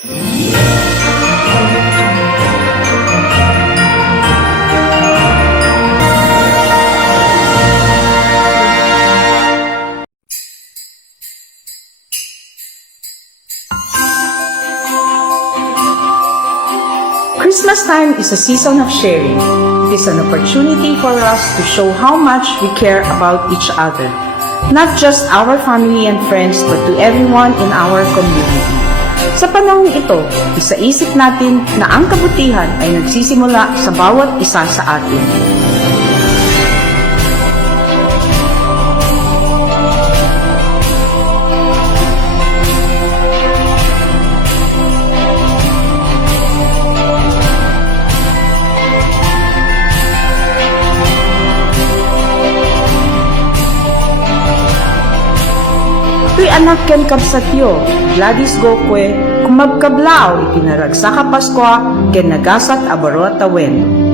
Christmas time is a season of sharing. It is an opportunity for us to show how much we care about each other, not just our family and friends but to everyone in our community. Sa panahong ito, isaisip natin na ang kabutihan ay nagsisimula sa bawat isa sa atin. Anak ken kabsatyo, Gladys gokwe, kumab Kablaaw itinaragsa ka Paskua, ken nagasat abaro tawen.